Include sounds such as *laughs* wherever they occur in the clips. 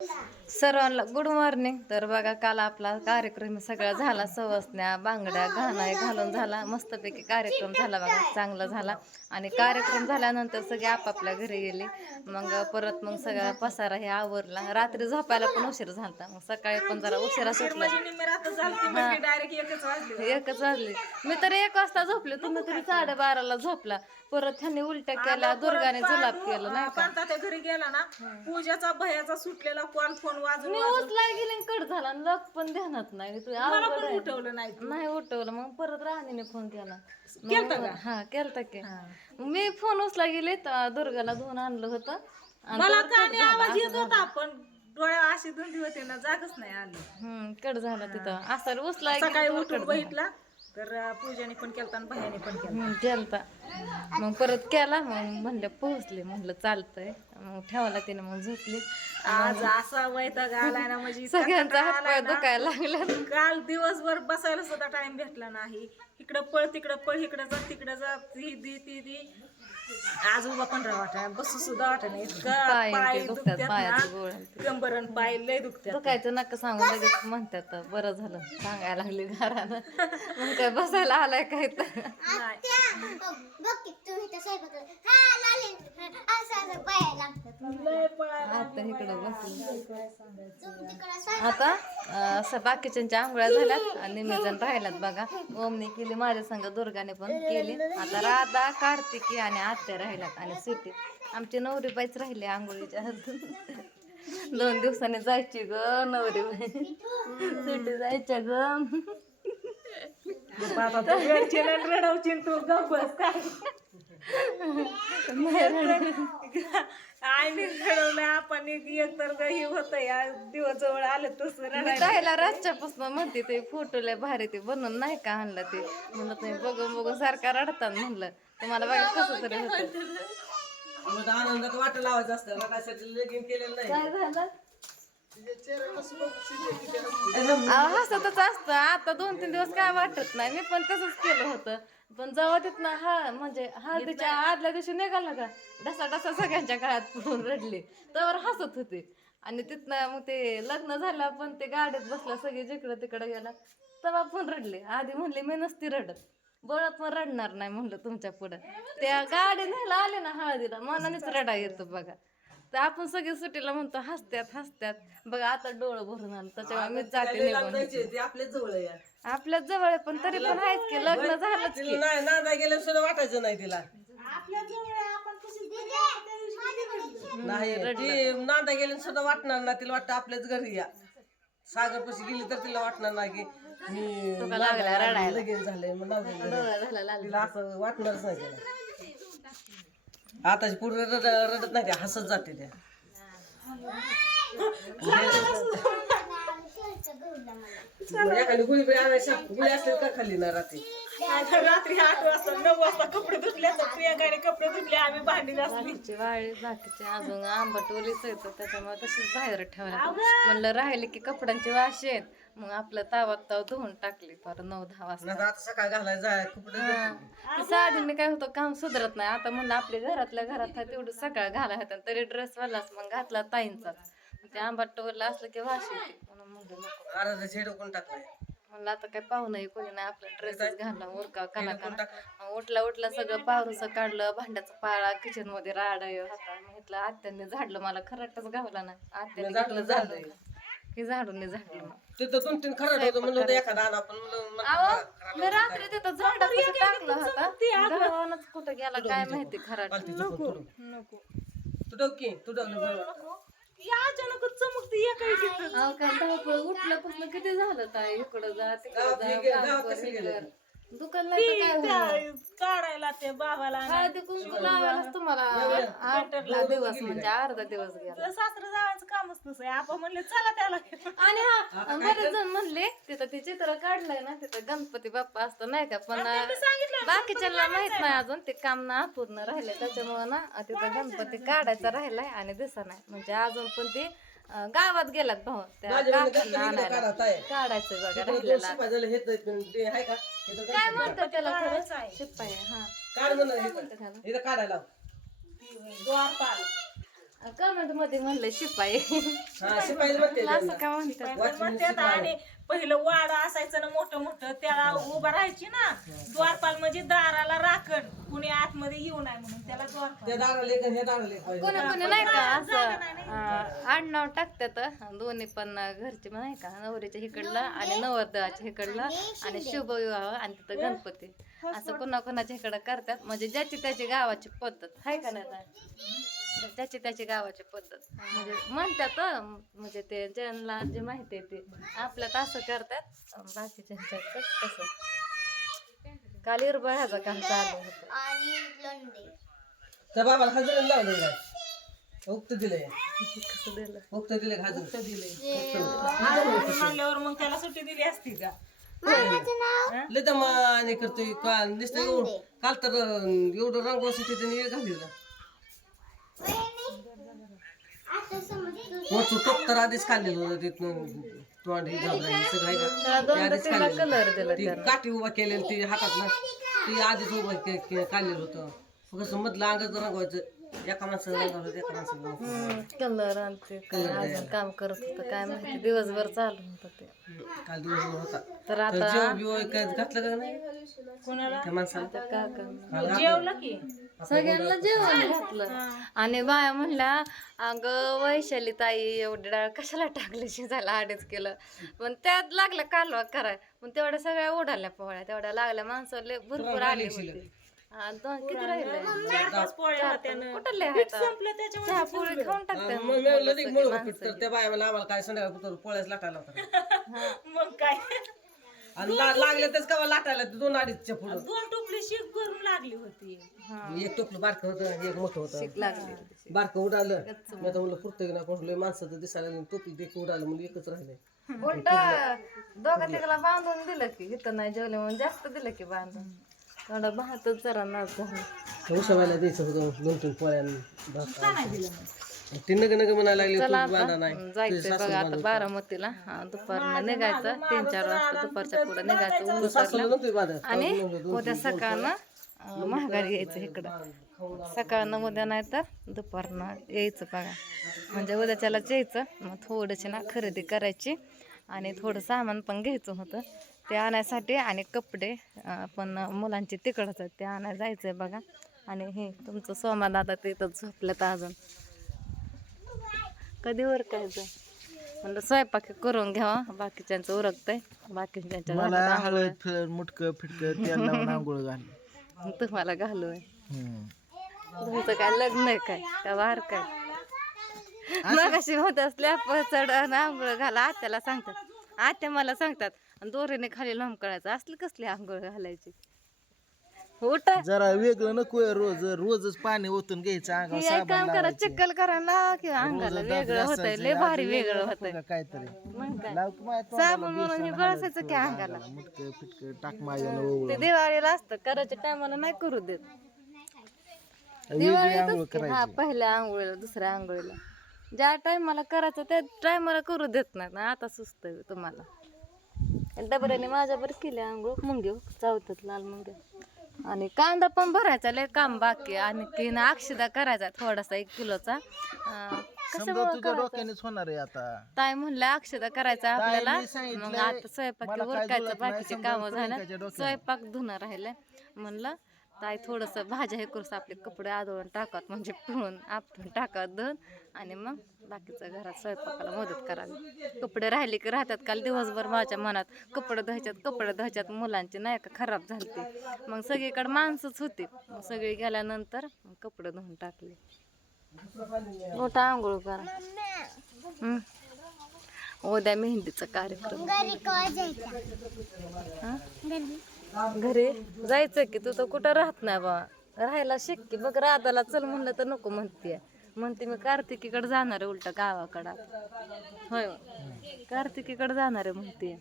Yeah. सर्वांना good morning. तर बघा काल आपला कार्यक्रम सगळा झाला सवसण्या बांगड्या घाणाय घालून झाला मस्तपैकी कार्यक्रम झाला बघा चांगला झाला. आणि कार्यक्रम झाल्यानंतर सगळे आपापल्या घरी गेले. मग परत मग सगळा पसारा हे आवरला. रात्री झोपायला पण उशीर झालता. मग सकाळी पण जरा उशिरा सुटला एकच वाजले. एकच वाजली. मी तर एक वाजता झोपले तुम्ही तरी साडेबाराला झोपला. परत ह्यांनी उलट्या केल्या दुर्गाने जुलाब केलं नाही का? घरी गेला ना पूजाचा भयाचा सुटलेला कॉल फोन वाजून मी उचला गेली कट झाला आणि लग पण ध्यानात नाही तू मला अवघड पण आहे. उठवलं नाही नाही उठवलं. मग परत राणीने फोन केला. मग- केलता का? हा केलता की. मी फोन उचला गेले तर दुर्गाला धुवून आणलं होतं. आणि मला परत काने cut झाला, आवाज येत. होता पण डोळ्या अशी धुंदी होते ना जागच नाही आली. हम्म कट झाला तिथं. असं उचला सकाळी उठून. बघितला. तर पूजाने पण केलता आणि भयाने पण केला केलता. मग परत केला मग म्हणलं पोहोचले म्हणलं चालतंय. मग ठेवला तिने मग झोपली. आज असा वैताग आलाय ना म्हणजे इतका सगळ्यांचा कंटाळा हात पाय आलाय ना. दुखायला लागला काल दिवसभर बसायला सुद्धा टाइम भेटला नाही. इकडं पळ तिकडं पळ इकडं जा तिकडं जा ती दी ती दी. आज उभा पण राहा वाटा बसू सुद्धा वाटा नाही. इतका पाय दुखतात, दुखतात पायाचे ना गोळे कंबर आणि पाय लय दुखतात. दुखायचं नका सांगून लगेच म्हणतात बरं झालं सांगायला लागली घरानं मग काय बसायला आलाय काय तर. लय पळायला आता इकडं बसली. आता अं, असं बाकीच्यांच्या आंघोळ्या झाल्यात आणि निमेजन राहिल्यात बघा. ओमने केली माझ्या संग दुर्गाने पण केली. आता राधा कार्तिकी आणि आत्या राहिल्यात आणि सिटी आमची नवरी बाईच राहिली आंघोळीच्या दोन दिवसांनी जायची ग नवरी बाई. सुटी जायच्या ग. आता तू रडशील तू काय *laughs* आईने आपण एक तर हे होत या दिवस जवळ आले तसं ताईला रातच्यापासून म्हणते ते फोटो लय भारी ते. बनवून नाही का आणलं ते? म्हणलं तुम्ही बघून बघून सारखा रडतात म्हणलं. तुम्हाला बघा कसं तरी होतं. आनंदात वाट लावायचं असतं. रडायसाठी लगीन केलेलं नाही. काय झालं? अहो, हसतच असतं. आता दोन तीन दिवस काय वाटत नाही. मी पण तसंच केलं होतं. पण जेव्हा तिथनं हा म्हणजे हा तिच्या आदल्या दिवशी निघाला का? डसा डसा सगळ्यांच्या काळात पडून रडले. तर हसत होते. आणि तिथनं मग ते लग्न झालं पण ते गाडीत बसला सगळे जिकडं तिकडं गेला. तेव्हा पण रडले. आधी म्हणले मी नसती रडत. बळत पण रडणार नाही म्हणलं तुमच्या पुढं. त्या गाडी न्यायला आले ना हळदीला मनानेच रडा येतो बघा. तर आपण सगळे सुट्टीला म्हणतो हसत्यात हसत्यात. बघा आता डोळं भरून आलं. त्याच्यामुळे मीच जाते निघून. आपल्याच जवळ आहे. यार. आपल्या जवळ आहे, पण तरी पण आहेच की लग्न झालंच की तिला नाही नांदा गेलं सुद्धा वाटायचं नाही तिला. आपल्या जवळ आहे, आपण कशी नाही ती नांदा गेलं सुद्धा वाटणार ना तिला वाटतं आपल्याच घरी या. सागर पशी गेली तर तिला वाटणार नाही की मी नांदायला लगीन झालंय मग नांदा गेलं. डोळा झाला लाल तिला असं वाटणारच नाही तिला. आताची पूर्ण रड रडत नाही त्या हसत जाते त्या. एखादी गुळी बिळी आणायची गुळी असली का खाल्ली ना रात्री? आता रात्री आठ वाजता नऊ वाजता कपडे धुतले तर प्रियंकाने कपडे धुतले आम्ही भांडी घासली बाकीचे वाळे बाकीचे अजून आंबट ओलीच येतं त्याच्यामुळे तशीच बाहेर ठेवल्या म्हणलं राहिले की कपड्यांची वाशी आहेत मग आपलं तावात ताव धुवून टाकली पर नऊ दहा वाजता. आता सकाळ घालायला जाय कपडे ती साडीने काय होतं काम सुधरत नाही. आता म्हणलं आपल्या घरातल्या घरात आहे तेवढं सकाळ घाला होता तरी ड्रेस वालाच मग घातला ताईंचाच. ते आंबाट टोरला असलं की वाश येते. म्हणून म्हणलं नको. अर्धा कोण टाकलाय. म्हणलं आता काय पाहुणं कोणी नाही आपला ड्रेसच घालला उरका कना कना मग उठला उठला सगळं पावरचं काढलं भांड्याचा पाळा किचनमध्ये राड हाता म्हटलं आत्यांनी झाडलं मला खराटच गावला ना. आत्याने झाडलं की झाडून झाडलं तिथं दोन तीन होतं म्हणलं एखादा पण मी रात्री तिथं टाकलं होता. गावानच कुठं गेला काय माहिती खराट. नको तू डोकी तू डोकलं बरोबर या अचानक चमकती एका. अहो काय धावपळ उठल्यापासून किती झालं ताई इकडं जा तिकडं जा काम कर, हे? कर. दुकान नाही तर काय होणार? त्या काढायला ते बाबाला आणि हळदी कुंकू लावायलाच तुम्हाला दिवस म्हणजे अर्धा दिवस गेला. तुझं सासरं जावायचं कामच नसं आपण म्हणले चला त्याला आणि हा बरेच जण म्हणले तिथं ते चित्र काढलंय ना तिथं गणपती बाप्पा असतं नाही का? पण बाकीच्याला माहीत नाही अजून ते काम ना अपूर्ण राहिले त्याच्यामुळं ना तिथं गणपती काढायचा राहिलाय आणि दिसा नाही. म्हणजे अजून पण ते गावात गेलात भाऊ त्या काकांना आणायला. काढायचं बघा राहिलेला. हे हे काय. म्हणतात त्याला शिपाई हा. काढायला. द्वारपाल. कमेंटमध्ये म्हणलं शिपाई. हा शिपाई म्हणते असं का म्हणतात? पण म्हणतात आणि पहिलं वाड असायचं ना मोठं मोठं त्याला उभं राहायची ना द्वारपाल म्हणजे दाराला राखण. कुणी आतमध्ये येऊ नये म्हणून त्याला द्वारपाल. त्या दाराला एक आणि ह्या दाराला एक पाहिजे. कोणी कोणी नाही का असं? अं, आडनाव टाकतात दोन्ही पण घरचे नाही का? नवरीच्या इकडलं आणि नवरदेवाच्या इकडलं आणि शुभविवाह आणि तिथं गणपती. असं कोणा कोणाच्या इकडं करतात. म्हणजे ज्याची त्याची गावाची पद्धत. आहे का नाही ताई? त्याची त्याची गावाची पद्धत. म्हणजे म्हणतात हं, म्हणजे ते ज्यांना जे माहिती आहे ते आपल्यात असं करतात. बाकीच्यांच्यात तसं. काल इरबळाचं काम चालू होतं. त्या बाबाला हजर लावलं काय उक्त दिलंय. कसं दिलं? उक्त दिले हजर म्हणल्यावर मग त्याला सुट्टी दिली असती का? लय दमाने करतोय. का नुसतं काल तर एवढं रंगवासाठी त्याने वेळ घालवला. वरचं टोप तर आधीच खाल्लेलं होतं तिथनं तोंड सगळं आहे का? त्याला ते दोनदा आधीच तीनदा खाल्लेलं. कलर दिला ती त्याला काठी उभा केलेली ती हातात ना ती आधीच उभं के- के- काढलेलं होतं. फक्त मधलं अंगच रंगवायचं. एका माणसाला एका माणसाला रंगवायचं. कलर आणि ते काय अजून काम करत होतं काय माहिती दिवसभर चालू होतं ते. काल दिवस होता. तर तर आता जेव बिव काय घातलं का नाही? कुणाला? त्या माणसाला? जेवलं की? सगळ्यांना जेवण घातलं. आणि बाया म्हणल्या अगं वैशाली ताई एवढी डाळ कशाला टाकली? शिजायला अडीच केलं. पण त्यात लागलं कालवा कराय. पण तेवढ्या सगळ्या उडाल्या पोळ्या. तेवढ्या लागल्या. माणसं भरपूर आली होती. दोन किती राहिले चार पाच पोळ्या होत्या ना. कुठं लय पीठ आहेत? संपलं त्याच्यामुळे चहा पोळी खाऊन त्या आम्हाला काय संध्याकाळ पोळ्याच लाटायला होता मग काय? आणि ला- लागले तेच का लाटायला ते दोन अडीचच्या पुढं. दोन टोपली शीक भरून लागली होती. एक टोपलं बारकं होतं आणि एक मोठं होतं. लागली बारकं उडालं. मी आता म्हणलं पुरतं की ना कोण माणसं तर दिसायला लागली. टोपली ते उडालं म्हणजे एकच राहिलंय. उलट दोघा तिघाला बांधून दिलं की इथं नाही जेवले म्हणून जास्त दिलं की बांधून. थोडा भातच जरा नाच झाला. उसावायला द्यायचं होतं दोन तीन पोळ्या आणि भात ती नग नग म्हणायला लागली चला तूच बांधा नाही. आता जायचंय बघा आता बारामतीला. हा, दुपारनं निघायचं. तीन चार वाजता दुपारच्या पुढे निघायचं ऊन सासूला उतरलं नव्हती बांधत. आणि उद्या सकाळनं अं, महागारी यायचं इकडं. सकाळनं उद्या नाही तर दुपारनं यायचं बघा. म्हणजे उद्याच्यालाच यायचं. मग थोडीशी ना खरेदी करायची आणि थोडं सामान पण घ्यायचं होतं. ते आणायसाठी आणि कपडे अं, पण मुलांचे तिकडच आहेत. ते आणायला जायचंय बघा. आणि हे तुमचं सोमा दादा ते इथं झोपल्यात अजून. कधी उरकायचं म्हणलं स्वयंपाक करून घ्यावा. बाकीच्यांचं उरकतंय. बाकीच्यांच्या मला हळद फिळद मुटकं फिटकं तेल लावून आंघोळ तुम्हाला आहे हम्म. तुमचं काय लग्न आहे काय? का वार काय? मग अशी होत असल्या चढ आणि आंघोळ घाला. आत्याला सांगतात. आत्या मला सांगतात आणि दोरीने खाली लोंबकळायचं असली कसली आंघोळ घालायची? उठा. जरा वेगळं नको रोज रोजच पाणी ओतून घ्यायचं अंगावर हे साबण काम करा लावायचे. चिक्कल करा ना किंवा अंगाला वेगळं होतंय घासायचे. लय भारी वेगळं होतंय. का काहीतरी. मग काय? लाव की माझ्या तोंडाला साबण म्हणून हे हळद, की अंगाला? मुटकं फिटकं टाक ओवळून. ते दिवाळीला असतं करायच्या टायमाला नाही करू देत. वेगळी आंघोळ दिवाळीतच की, हा पहिल्या आंघोळीला दुसऱ्या आंघोळीला. ज्या टायमाला करायचं त्या टायमाला करू देत नाहीत ना आता सुस्त तुम्हाला. डबऱ्याने माझ्यावर केली आंघोळ. मुंग्यो चावतात लाल मुंग्या आणि कांदा पण भरायचा लय काम बाकी आणि की ना अक्षदा करायचा थोडासा एक किलोचा. अं, समजा कशामुळं तुझ्या करायचा? डोक्यानेच होणार आहे आता. ताई म्हणलं अक्षदा करायचा आपल्याला. सांगितलंय, मग आता स्वयंपाक मला काय उरकायचं जुळत नाही, बाकीचे समजा कामं झालं. प्रियंकाच्या डोक्यात. स्वयंपाक धुणं राहिलं म्हणलं ताई थोडंसं भाज्या हे करूस आपले कपडे आदळून टाकत म्हणजे पिळून आपटून टाकत धुवून. आणि मग बाकीचं घरात स्वयंपाकाला मदत करावी. कपडे राहिले की राहतात काल दिवसभर माझ्या मनात कपडे धुवायच्यात कपडे धुवायच्यात मुलांचे नाही का खराब झालते. मग सगळीकडे माणसंच होती. मग सगळी गेल्यानंतर कपडे धुवून टाकले. मोठा आंघोळ करा. उद्या मेहंदीचा कार्यक्रम? घरी जायचं की तू तर कुठं राहत नाही बा. राहायला शिक की बघ राधाला चल म्हणलं तर नको म्हणते म्हणते मी कार्तिकीकडे जाणार आहे उलट गावाकडं. होय. कार्तिकीकडे जाणार आहे म्हणते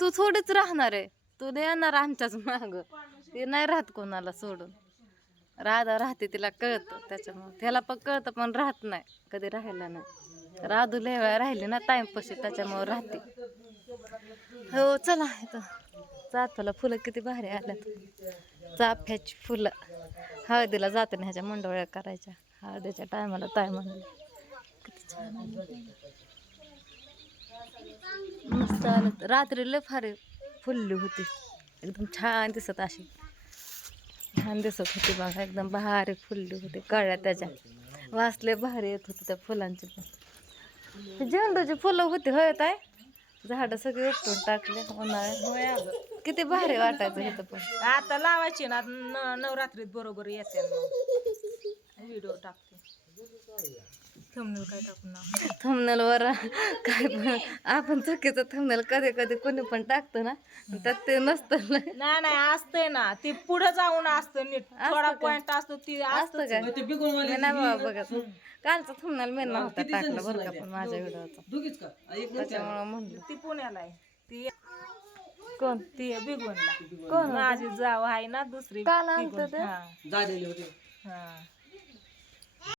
तू थोडीच राहणार आहे. तू नाही येणार आमच्याच माग. ती नाही राहत कोणाला सोडून. राधा राहते तिला कळतं त्याच्यामुळे. त्याला पण कळतं पण राहत नाही. कधी राहायला नाही. राधू लय वेळा राहिली ना टाइमपाशी त्याच्यामुळे राहते. हो चला इथं. चाफ्याला फुलं किती भारी आल्यात. चाफ्याची फुलं. हळदीला जाते ना ह्याच्या मंडोळ्या करायच्या. हळदीच्या टायमाला ताय किती छान मस्त आलं रात्री लय फार फुलली होती. एकदम छान दिसत अशी. छान दिसत होती बघा. एकदम भारी फुलली होती. कळ्या त्याच्या. वासले भारी येत होते त्या फुलांची पण. झेंडूची फुलं होती होय ताय झाडं सगळे उपटून टाकले उन्हाळ्यात. किती भारी वाटायचं इथं पण. आता लावायची ना न- नवरात्रीत बरोबर येते व्हिडिओ टाकते. थंबनेल काय टाकून ना? थंबनेल वर काय पण आपण चुकीचं थंबनेल कधी कधी कोणी पण टाकतो ना त्यात ते नसतं. नाही नाही असतंय ना. ती पुढे जाऊन असतं नीट. थोडा? पॉइंट असतो ती असतं काय मी नाही बाबा बघत. कालचं थंबनेल मी नव्हता टाकलं बरं का पण माझ्या व्हिडिओचा. त्याच्यामुळं म्हणलं. ती पुण्याला आहे. ती कोण? ती बिगवणला कोण माझी जाव आहे ना दुसरी काल आणतं हा.